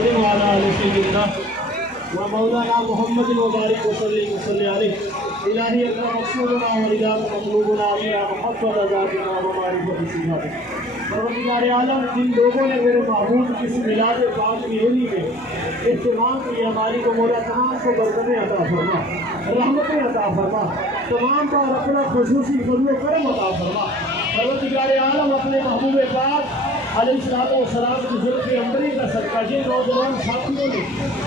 محمد وعلى آل سيدنا ومولانا محمد وبارك وسلم عليه الہی اکرم مقصودنا وإله مطلوبنا إلى محبت ذاتنا ومعرفت صفاتك. پروردگار عالم جن لوگوں نے میرے محبوب کی اس میلاد پاک کی ریلی میں اہتمام کیا ہماری کو مولا تمام کو برکتیں عطا فرما، رحمتیں عطا فرما، تمام پر اپنا خصوصی فضل و کرم عطا فرما. پروردگار عالم اپنے محبوب پاک علیہ السلام کی ذکر عمری کا صدقہ جن نوجوان ساتھیوں نے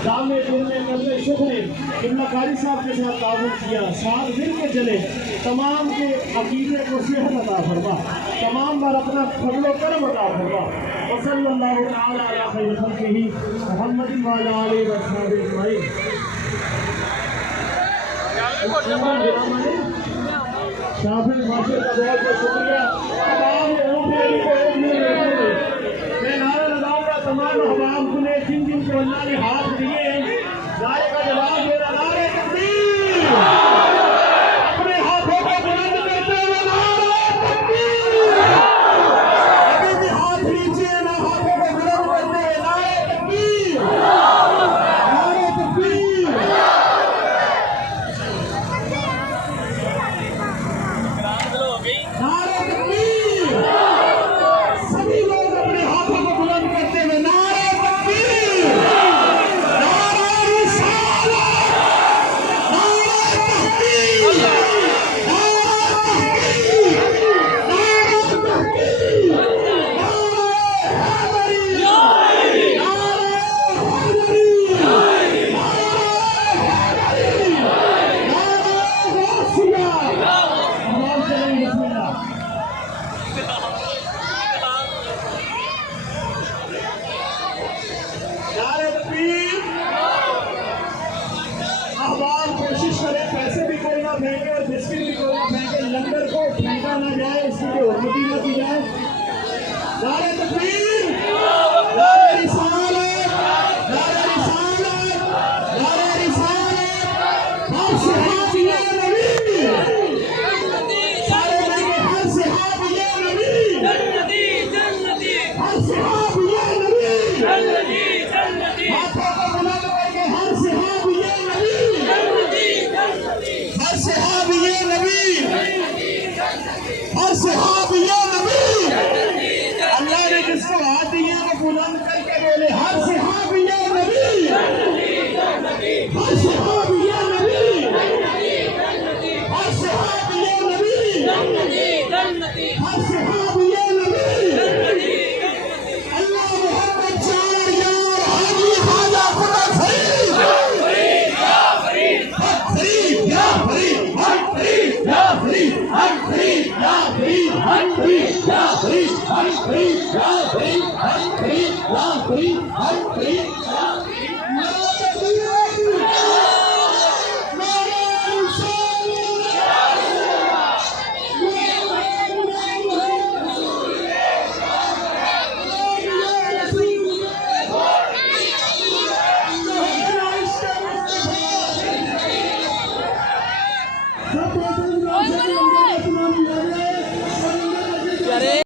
دام دل میں نظر شکر نے قبلہ قاری صاحب کے ساتھ تعاون کیا، ساتھ مل کے چلے، تمام کے عقیدے کو صحت عطا فرما، تمام بار اپنا فضل و کرم عطا فرما. وصلی اللہ تعالی علی خیر خلقہ محمد وعلی آلہ وصحبہ اجمعین. شافل ماشاء کا بہت بہت شکریہ. تمام میں نعرہ لگاؤں گا، تمام احباب کو نے جن جن کو اللہ نے ہاتھ دیے ہیں نعرے کا جواب دینا. نعرے تکبیر، اپنے ہاتھوں کو بلند کرتے ہوئے نعرے تکبیر. ابھی بھی ہاتھ نیچے نہ، ہاتھوں کو بلند کرتے ہوئے نعرے تکبیر، نعرے تکبیر. نعرے تکبیر. سبھی لوگ اپنے ہاتھوں کو بلند کرتے ہوئے نعرے تکبیر، نعرے رسالت، نعرے تحقیق، نعرے تحقیق، نعرے تحقیق، نعرے حیدری، نعرے حیدری، نعرے حیدری، نعرے غوثیہ. تمام چلیں بسم اللہ. نعرے تکبیر. احباب کوشش کریں پیسے بھی کوئی نہ پھینکے اور بسکٹ بھی کوئی نہ پھینکے، لنگر کو پھینکا نہ جائے، اس کی کوئی حرمتی نہ کی جائے. نعرے تکبیر، نعرے رسالت، نعرے رسالت، نعرے رسالت. ہر صحابی نبی، سارے میں کہ ہر صحابی نبی، ہر صحابی نبی. ہاتھوں کو بلند کر کے ہر صحابی نبی، ہر صحابی نبی، ہر صحابی نبی. اللہ نے جس کو ہاتھ دیے وہ بلند کر کے بولے ہر صحابی نبی، ہر صحابی نبی، ہر صحابی نبی، ہر صحابی نبی. اللہ محمد چار یار حاجی خواجہ خدا فرید، حق فرید یا فرید، حق فرید یا فرید، حق فرید یا فرید، حق فرید یا فرید، حق فرید یا فرید، حق فرید یا فرید، حق فرید یا فرید.